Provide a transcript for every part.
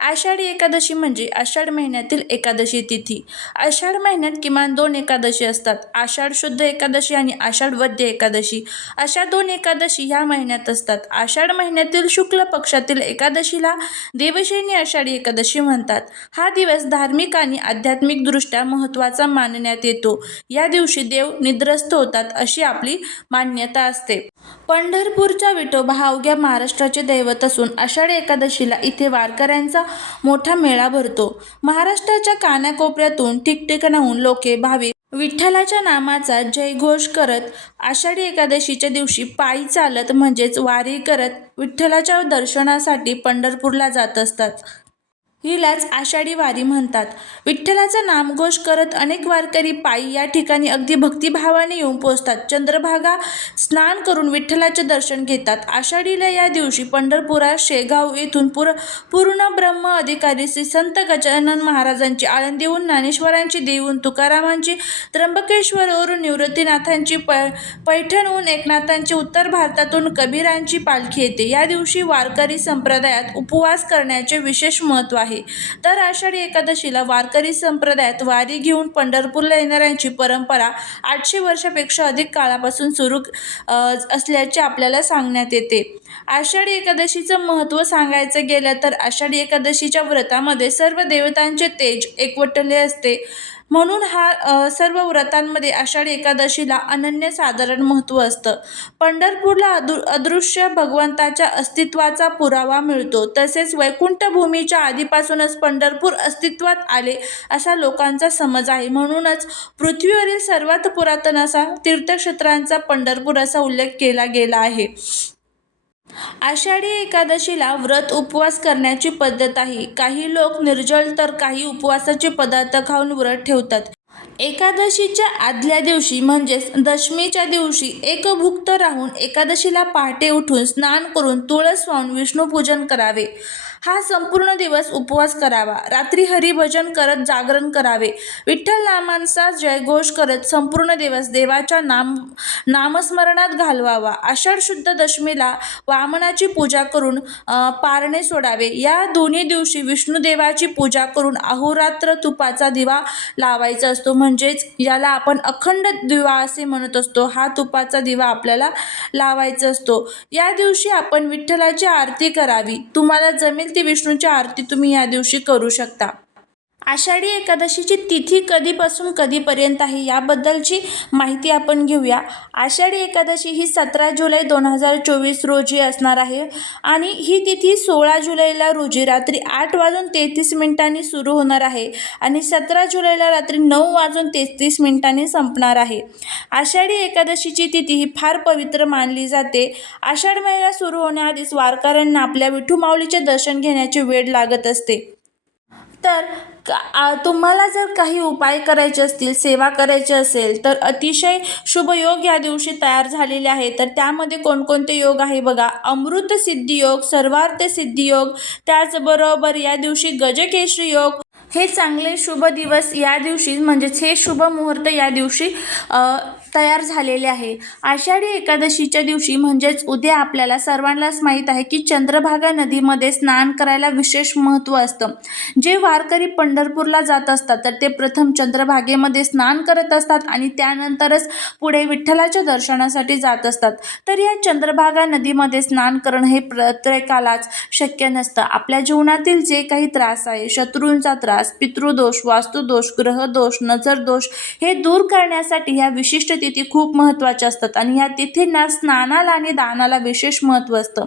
आषाढी एकादशी म्हणजे आषाढ महिन्यातील एकादशी तिथी. आषाढ महिन्यात किमान दोन एकादशी असतात. आषाढ शुद्ध एकादशी आणि आषाढ वद्य एकादशी. अशा दोन एकादशी ह्या महिन्यात असतात. आषाढ महिन्यातील शुक्ल पक्षातील एकादशीला देवशयनी आषाढी एकादशी म्हणतात. हा दिवस धार्मिक आणि आध्यात्मिकदृष्ट्या महत्त्वाचा मानण्यात येतो. या दिवशी देव निद्रस्त होतात अशी आपली मान्यता असते. पंढरपूरच्या विठोबा हा अवघ्या महाराष्ट्राचे दैवत असून आषाढी एकादशीला इथे वारकऱ्यांचा मोठा मेळा भरतो. महाराष्ट्राच्या कानाकोपऱ्यातून ठिकठिकाणाहून लोके भाविक विठ्ठलाच्या नामाचा जयघोष करत आषाढी एकादशीच्या दिवशी पायी चालत म्हणजेच वारी करत विठ्ठलाच्या दर्शनासाठी पंढरपूरला जात असतात. हिलाच आषाढी वारी म्हणतात. विठ्ठलाचा नामघोष करत अनेक वारकरी पायी या ठिकाणी अगदी भक्तिभावाने येऊन पोचतात चंद्रभागा स्नान करून विठ्ठलाचे दर्शन घेतात. आषाढीला या दिवशी पंढरपुरात शेगाव येथून पुर पूर्ण ब्रह्म अधिकारी श्री संत गजानन महाराजांची आळंदीहून ज्ञानेश्वरांची देऊन तुकारामांची त्र्यंबकेश्वरवरून निवृत्तीनाथांची प पैठणहून एकनाथांची उत्तर भारतातून कबीरांची पालखी येते. या दिवशी वारकरी संप्रदायात उपवास करण्याचे विशेष महत्त्व आहे. तर आषाढी एकादशीला वारकरी संप्रदायात वारी घेऊन पंढरपूरला येणाऱ्यांची परंपरा आठशे वर्षापेक्षा अधिक काळापासून सुरू असल्याचे आपल्याला सांगण्यात येते. आषाढी एकादशीचं महत्त्व सांगायचं गेलं तर आषाढी एकादशीच्या व्रतामध्ये सर्व देवतांचे तेज एकवटले असते. म्हणून हा सर्व व्रतांमध्ये आषाढी एकादशीला अनन्य साधारण महत्त्व असतं. पंढरपूरला अदृ अदृश्य भगवंताच्या अस्तित्वाचा पुरावा मिळतो. तसेच वैकुंठभूमीच्या आधीपासूनच पंढरपूर अस्तित्वात आले असा लोकांचा समज आहे. म्हणूनच पृथ्वीवरील सर्वात पुरातन असा तीर्थक्षेत्रांचा पंढरपूर असा उल्लेख केला गेला आहे. आषाढी एकादशीला व्रत उपवास करण्याची पद्धत आहे. काही लोक निर्जल तर काही उपवासाचे पदार्थ खाऊन व्रत ठेवतात. एकादशीच्या आदल्या दिवशी म्हणजेच दशमीच्या दिवशी एकभुक्त राहून एकादशीला पहाटे उठून स्नान करून तुळस वाहून विष्णूपूजन करावे. हा संपूर्ण दिवस उपवास करावा. रात्री हरिभजन करत जागरण करावे. विठ्ठल नामांचा जयघोष करत संपूर्ण दिवस देवाच्या नाम नामस्मरणात घालवावा. आषाढ शुद्ध दशमीला वामनाची पूजा करून पारणे सोडावे. या दोन्ही दिवशी विष्णुदेवाची पूजा करून अहोरात्र तुपाचा दिवा लावायचा असतो. म्हणजेच याला आपण अखंड दिवा असे म्हणत असतो. हा तुपाचा दिवा आपल्याला लावायचा असतो. या दिवशी आपण विठ्ठलाची आरती करावी. तुम्हाला जमेल ती विष्णूची आरती तुम्ही या दिवशी करू शकता. आषाढी एकादशीची तिथी कधीपासून कधीपर्यंत आहे याबद्दलची माहिती आपण घेऊया. आषाढी एकादशी ही सतरा जुलै दोन हजार चोवीस रोजी असणार आहे आणि ही तिथी सोळा जुलैला रोजी रात्री आठ वाजून तेहतीस मिनिटांनी सुरू होणार आहे आणि सतरा जुलैला रात्री नऊ वाजून तेहतीस मिनिटांनी संपणार आहे. आषाढी एकादशीची तिथी ही फार पवित्र मानली जाते. आषाढ महिना सुरू होण्याआधीच वारकऱ्यांना आपल्या विठू माऊलीचे दर्शन घेण्याची वेळ लागत असते. तर का तुम्हाला जर काही उपाय करायचे असतील सेवा करायची असेल तर अतिशय शुभ योग या दिवशी तयार झालेले आहे तर त्यामध्ये कोणकोणते योग आहे बघा? अमृत सिद्धी योग सर्वार्थ सिद्धी योग त्याचबरोबर या दिवशी गजकेशरी योग. हे चांगले शुभ दिवस या दिवशी म्हणजेच हे शुभ मुहूर्त या दिवशी तयार झालेले आहे. आषाढी एकादशीच्या दिवशी म्हणजेच उद्या आपल्याला सर्वांनाच माहीत आहे की चंद्रभागा नदीमध्ये स्नान करायला विशेष महत्त्व असतं. जे वारकरी पंढरपूरला जात असतात तर ते प्रथम चंद्रभागेमध्ये स्नान करत असतात आणि त्यानंतरच पुढे विठ्ठलाच्या दर्शनासाठी जात असतात. तर या चंद्रभागा नदीमध्ये स्नान करणं हे प्रत्येकालाच शक्य नसतं. आपल्या जीवनातील जे काही त्रास आहे शत्रूंचा त्रास पितृदोष वास्तुदोष ग्रहदोष नजरदोष हे दूर करण्यासाठी ह्या विशिष्ट तिथी खूप महत्त्वाच्या असतात आणि ह्या तिथींना स्नानाला आणि दानाला विशेष महत्त्व असतं.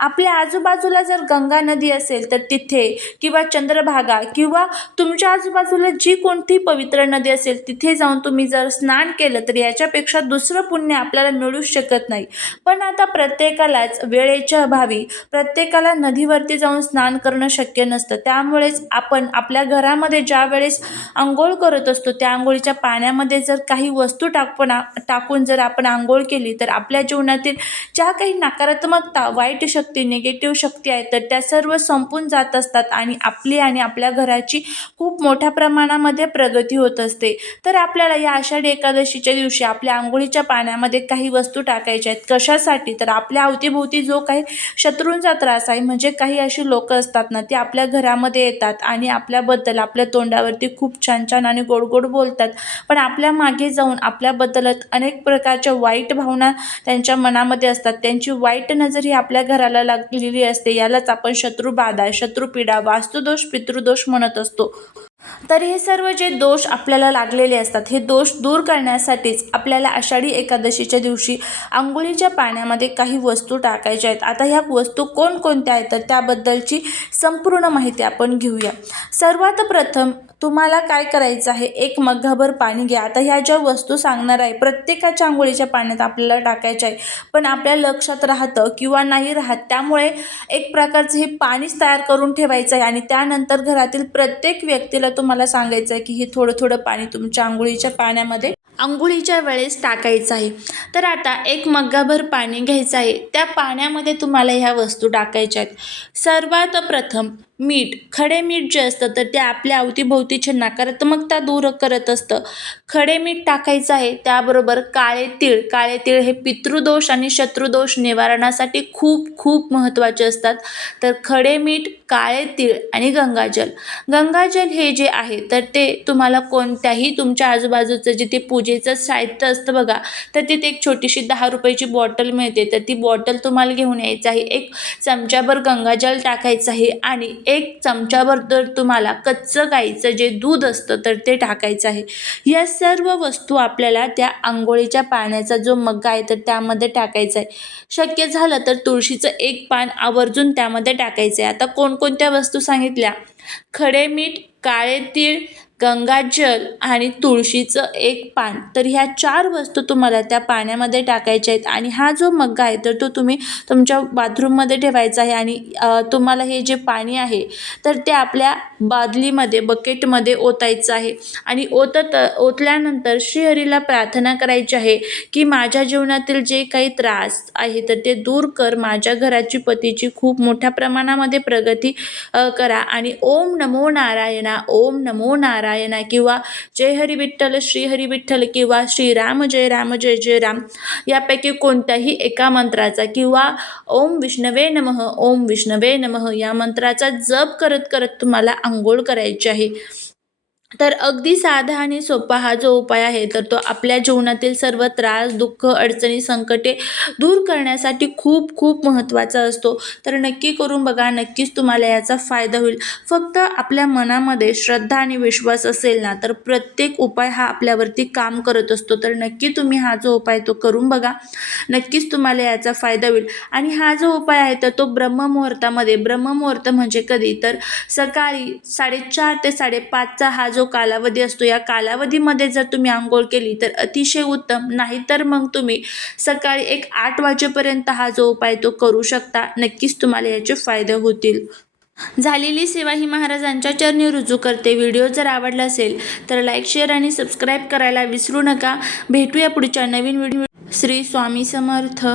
आपल्या आजूबाजूला जर गंगा नदी असेल तर तिथे किंवा चंद्रभागा किंवा तुमच्या आजूबाजूला जी कोणती पवित्र नदी असेल तिथे जाऊन तुम्ही जर स्नान केलं तर याच्यापेक्षा दुसरं पुण्य आपल्याला मिळूच शकत नाही. पण आता प्रत्येकालाच वेळेच्या अभावी प्रत्येकाला नदीवरती जाऊन स्नान करणं शक्य नसतं. त्यामुळेच आपण आपल्या घरामध्ये ज्या वेळेस आंघोळ करत असतो त्या आंघोळीच्या पाण्यामध्ये जर काही वस्तू टाकून ना टाकून जर आपण आंघोळ केली तर आपल्या जीवनातील ज्या काही नकारात्मकता वाईट शक्ती निगेटिव्ह शक्ती आहेत तर त्या सर्व संपून जात असतात आणि आपली आणि आपल्या घराची खूप मोठ्या प्रमाणामध्ये प्रगती होत असते. तर आपल्याला या आषाढी एकादशीच्या दिवशी आपल्या आंघोळीच्या पाण्यामध्ये काही वस्तू टाकायच्या आहेत. कशासाठी? तर आपल्या अवतीभोवती जो काही शत्रूंचा त्रास आहे म्हणजे काही अशी लोक असतात ना ते आपल्या घरामध्ये येतात आणि आपल्याबद्दल आपल्या तोंडावरती खूप छान छान आणि गोड गोड बोलतात. पण आपल्या मागे जाऊन आपल्याबद्दल अनेक प्रकारच्या वाईट भावना त्यांच्या मनामध्ये असतात. त्यांची वाईट नजर ही आपल्या घराला लागलेली असते. यालाच आपण शत्रुबाधा शत्रुपीडा वास्तुदोष पितृदोष म्हणत असतो. तर हे सर्व जे दोष आपल्याला लागलेले असतात हे दोष दूर करण्यासाठीच आपल्याला आषाढी एकादशीच्या दिवशी आंघोळीच्या पाण्यामध्ये काही वस्तू टाकायच्या आहेत. आता ह्या वस्तू कोणकोणत्या आहेत तर त्याबद्दलची संपूर्ण माहिती आपण घेऊया. सर्वात प्रथम तुम्हाला काय करायचं आहे? एक मग्गाभर पाणी घ्या. आता ह्या ज्या वस्तू सांगणार आहे प्रत्येकाच्या आंघोळीच्या पाण्यात आपल्याला टाकायच्या आहे पण आपल्या लक्षात राहतं किंवा नाही राहत त्यामुळे एक प्रकारचं हे पाणीच तयार करून ठेवायचं आहे आणि त्यानंतर घरातील प्रत्येक व्यक्तीला तुम्हाला सांगायचं आहे की हे थोडं थोडं पाणी तुमच्या आंघोळीच्या पाण्यामध्ये आंघोळीच्या वेळेस टाकायचं आहे. तर आता एक मग्गाभर पाणी घ्यायचं आहे. त्या पाण्यामध्ये तुम्हाला ह्या वस्तू टाकायच्या आहेत. सर्वात प्रथम मीठ खडे मीठ जे असतं तर ते आपल्या अवतीभोवतीची नकारात्मकता दूर करत असतं. खडे मीठ टाकायचं आहे त्याबरोबर काळे तीळ. काळे तीळ हे पितृदोष आणि शत्रुदोष निवारणासाठी खूप खूप महत्त्वाचे असतात. तर खडे मीठ काळे तीळ आणि गंगाजल. गंगाजल हे जे आहे तर ते तुम्हाला कोणत्याही तुमच्या आजूबाजूचं जिथे पूजेचं साहित्य असतं बघा तर तिथे एक छोटीशी दहा रुपयाची बॉटल मिळते. तर ती बॉटल तुम्हाला घेऊन यायचं आहे. एक चमच्याभर गंगाजल टाकायचं आहे आणि एक चमच्याभर तर तुम्हाला कच्चं गाईचं जे दूध असतं तर ते टाकायचं आहे. या सर्व वस्तू आपल्याला त्या आंघोळीच्या पाण्याचा जो मग्गा आहे तर त्यामध्ये टाकायचा आहे. शक्य झालं तर तुळशीचं एक पान आवर्जून त्यामध्ये टाकायचं आहे. आता कोणकोणत्या वस्तू सांगितल्या? खडे मीठ काळे तीळ गंगाजल आणि तुळशीचं एक पान. तर ह्या चार वस्तू तुम्हाला त्या पाण्यामध्ये टाकायच्या आहेत. आणि हा जो मग्गा आहे तर तो तुम्ही तुमच्या बाथरूममध्ये ठेवायचा आहे. आणि तुम्हाला हे जे पाणी आहे तर ते आपल्या बादलीमध्ये बकेटमध्ये ओतायचं आहे. आणि ओतत ओतल्यानंतर श्रीहरीला प्रार्थना करायची आहे की माझ्या जीवनातील जे काही त्रास आहे तर ते दूर कर. माझ्या घराची पतीची खूप मोठ्या प्रमाणामध्ये प्रगती करा. आणि ओम नमो नारायणा ओम नमो नारायणा किंवा जय हरी विठ्ठल श्रीहरी विठ्ठल किंवा श्रीराम जय राम जय जय राम. यापैकी कोणत्याही एका मंत्राचा किंवा ओम विष्णवे नमः ओम विष्णवे नमः या मंत्राचा जप करत करत तुम्हाला आंघोळ करायची आहे. तर अगदी साधा आणि सोपा हा जो उपाय आहे तर तो आपल्या जीवनातील सर्व त्रास दुःख अडचणी संकटे दूर करण्यासाठी खूप खूप महत्त्वाचा असतो. तर नक्की करून बघा नक्कीच तुम्हाला याचा फायदा होईल. फक्त आपल्या मनामध्ये श्रद्धा आणि विश्वास असेल ना तर प्रत्येक उपाय हा आपल्यावरती काम करत असतो. तर नक्की तुम्ही हा जो उपाय तो करून बघा. नक्कीच तुम्हाला याचा फायदा होईल. आणि हा जो उपाय आहे तर तो ब्रह्ममुहूर्तामध्ये ब्रह्ममुहूर्त म्हणजे कधी? तर सकाळी साडेचार ते साडेपाचचा हा जो कालावधी असतो. या कालावधीमध्ये जर तुम्ही आंघोळ केली तर अतिशय उत्तम. नाही तर मग तुम्ही सकाळी एक आठ वाजेपर्यंत हा जो उपाय तो करू शकता. नक्कीच तुम्हाला याचे फायदे होतील. झालेली सेवा ही महाराजांच्या चरणी रुजू करते. व्हिडिओ जर आवडला असेल तर लाईक शेअर आणि सबस्क्राईब करायला विसरू नका. भेटूया पुढच्या नवीन व्हिडिओ श्री स्वामी समर्थ.